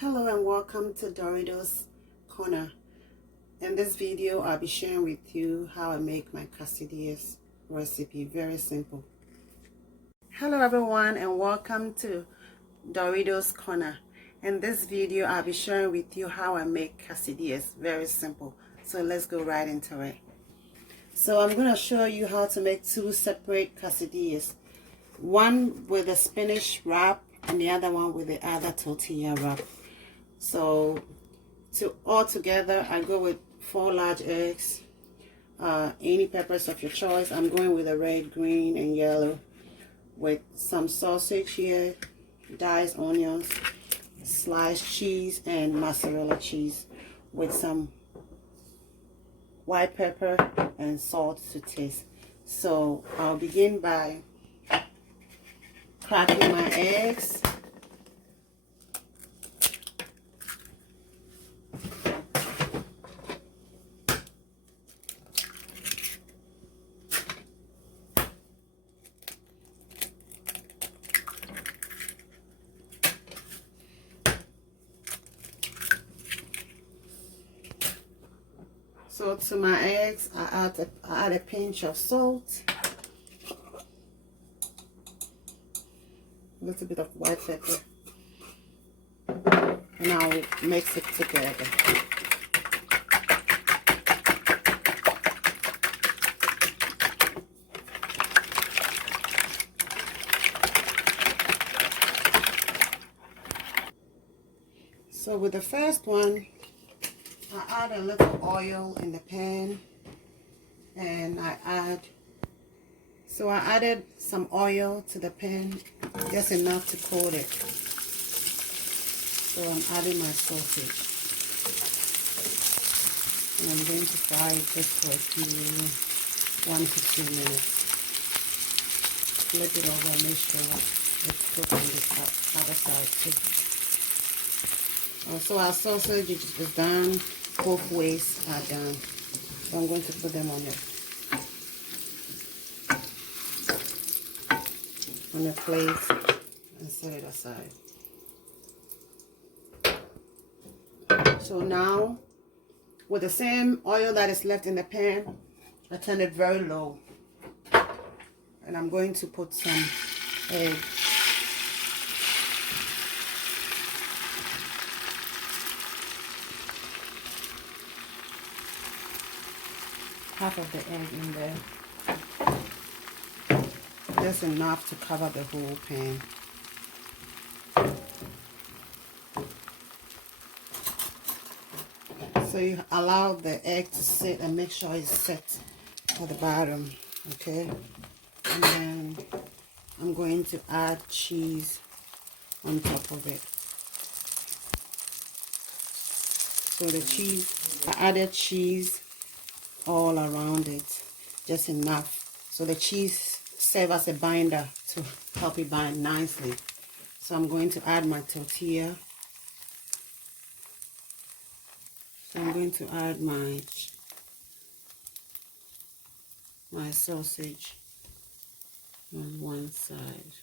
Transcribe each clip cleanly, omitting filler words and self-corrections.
Hello and welcome to Doritos Corne. In this video, I'll be sharing with you how I make my quesadillas recipe. Very simple. Hello everyone and welcome to Doritos Corne. In this video, I'll be sharing with you how I make quesadillas. Very simple. So let's go right into it. So I'm going to show you how to make two separate quesadillas. One with a spinach wrap and the other one with the other tortilla wrap. So all together, I go with 4 large eggs, any peppers of your choice. I'm going with a red, green, and yellow, with some sausage here, diced onions, sliced cheese, and mozzarella cheese, with some white pepper and salt to taste. So I'll begin by cracking my eggs. So to my eggs, I add a pinch of salt, a little bit of white pepper, and I'll mix it together. So with the first one, I add a little oil in the pan, and I added some oil to the pan, just enough to coat it. So I'm adding my sausage, and I'm going to fry it just for a few 1 to 2 minutes. Flip it over and make sure it's cooked on the other side too. So our sausage is done, both ways are done. So I'm going to put them on the plate and set it aside. So now, with the same oil that is left in the pan, I turn it very low, and I'm going to put some eggs. Half of the egg in there, just enough to cover the whole pan. So you allow the egg to sit and make sure it's set at the bottom, okay? And then I'm going to add cheese on top of it. So the cheese, I added cheese all around it, just enough, so the cheese serves as a binder to help it bind nicely. So I'm going to add my tortilla. So I'm going to add my sausage on one side.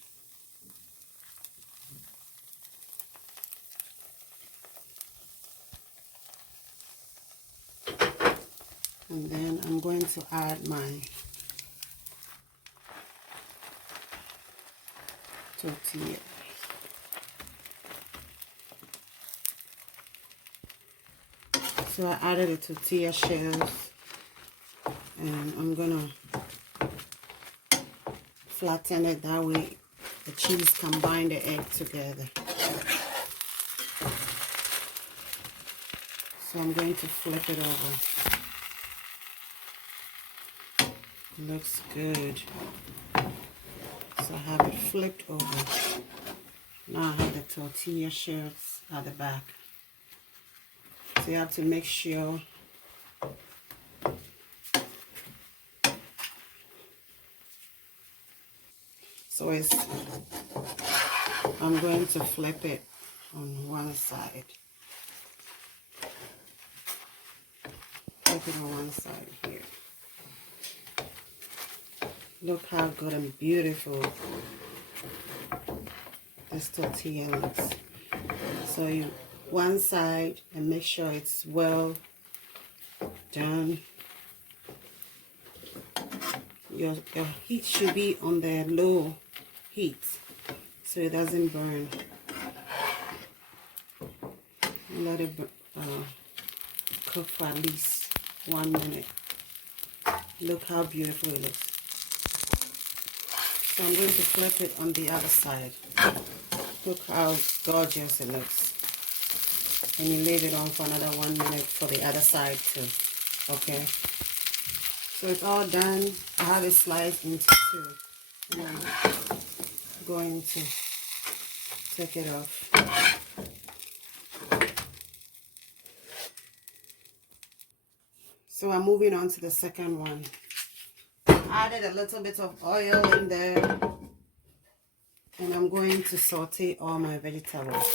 And then I'm going to add my tortilla. So I added the tortilla shells, and I'm gonna flatten it, that way the cheese can bind the egg together. So I'm going to flip it over. Looks good. So I have it flipped over. Now I have the tortilla shells at the back. So you have to make sure I'm going to flip it on one side. Flip it on one side here. Look how good and beautiful this tortilla looks. So you one side and make sure it's well done. Your heat should be on the low heat so it doesn't burn. Let it cook for at least 1 minute. Look how beautiful it looks. So I'm going to flip it on the other side. Look how gorgeous it looks. And you leave it on for another 1 minute for the other side too. Okay. So it's all done. I have it sliced into two. And I'm going to take it off. So I'm moving on to the second one. Added a little bit of oil in there. And I'm going to saute all my vegetables.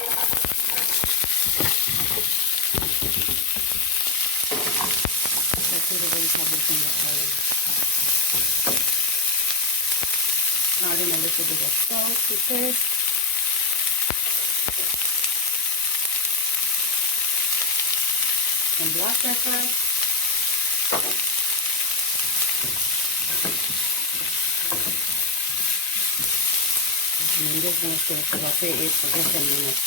Saute the vegetables in the oil. Adding a little bit of salt to taste. And black pepper. And I'm just going to saute it for just a minute.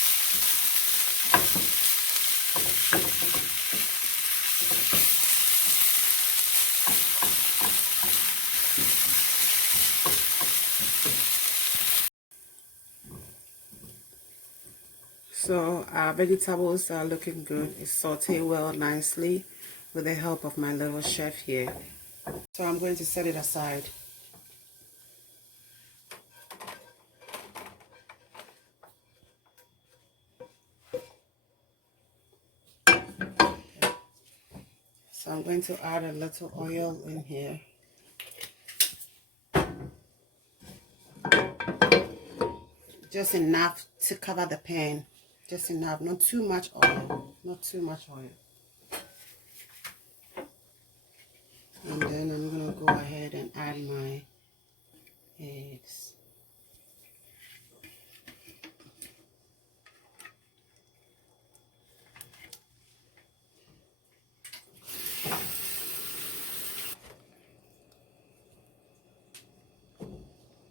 So our vegetables are looking good. It's sauteed well nicely with the help of my little chef here. So I'm going to set it aside. So I'm going to add a little oil in here. Just enough to cover the pan. Just enough, not too much oil. Not too much oil. And then I'm going to go ahead and add my eggs.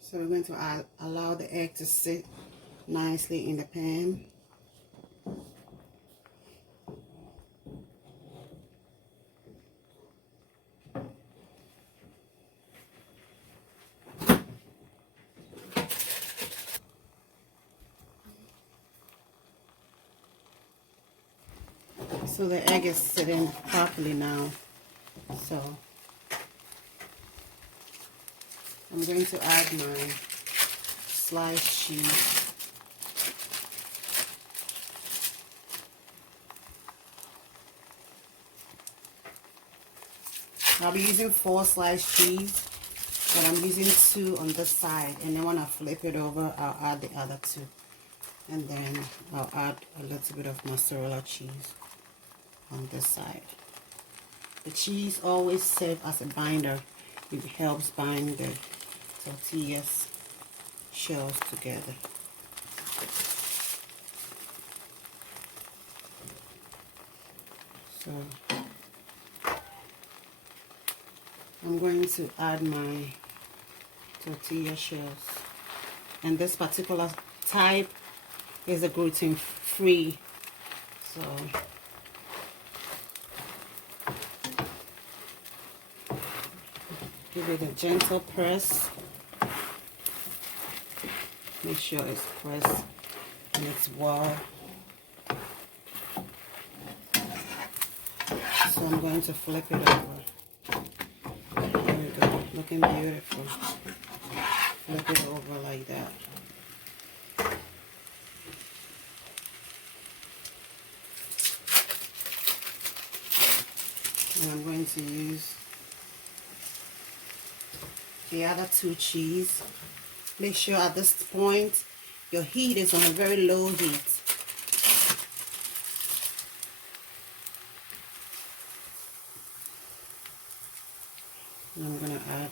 So we're going to allow the egg to sit nicely in the pan. So the egg is sitting properly now. So I'm going to add my sliced cheese. I'll be using 4 sliced cheese, but I'm using 2 on this side, and then when I flip it over, I'll add the other 2. And then I'll add a little bit of mozzarella cheese on this side. The cheese always serves as a binder. It helps bind the tortillas shells together. So I'm going to add my tortilla shells, and this particular type is a gluten free, so give it a gentle press. Make sure it's pressed and it's well. So I'm going to flip it over. There we go, looking beautiful. Flip it over like that. And I'm going to use the other 2 cheese. Make sure at this point your heat is on a very low heat. And I'm going to add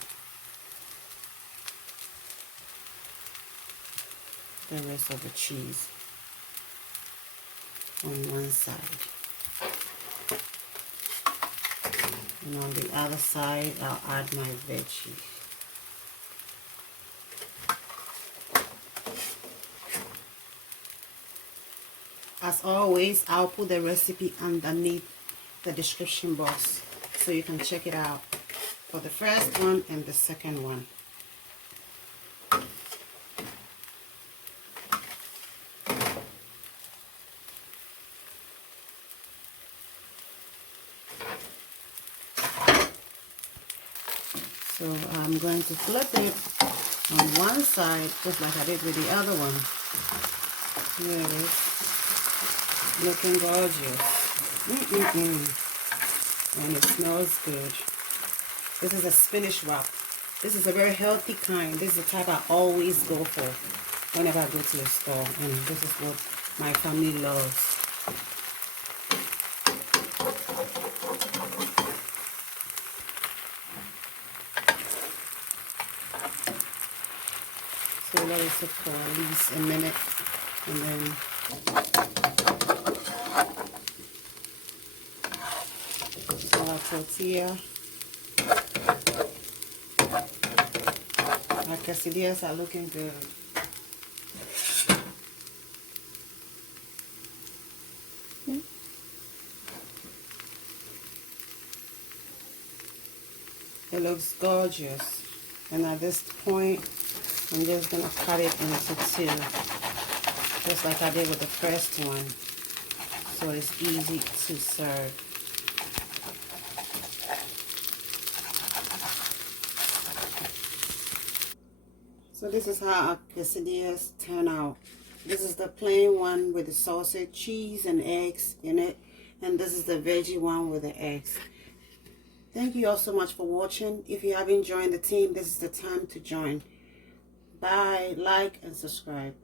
the rest of the cheese. on one side. And on the other side, I'll add my veggies. As always, I'll put the recipe underneath the description box so you can check it out for the first one and the second one. So I'm going to flip it on one side just like I did with the other one. Here it is. Looking gorgeous. And it smells good. This is a spinach wrap. This is a very healthy kind. This is the type I always go for whenever I go to the store. And this is what my family loves. So let it sit for at least a minute, and then our tortilla. Our quesadillas are looking good. It looks gorgeous. And at this point, I'm just going to cut it into two, just like I did with the first one, so it's easy to serve. So this is how our quesadillas turn out. This is the plain one with the sausage, cheese, and eggs in it, and this is the veggie one with the eggs. Thank you all so much for watching. If you haven't joined the team, this is the time to join. Bye, like, and subscribe.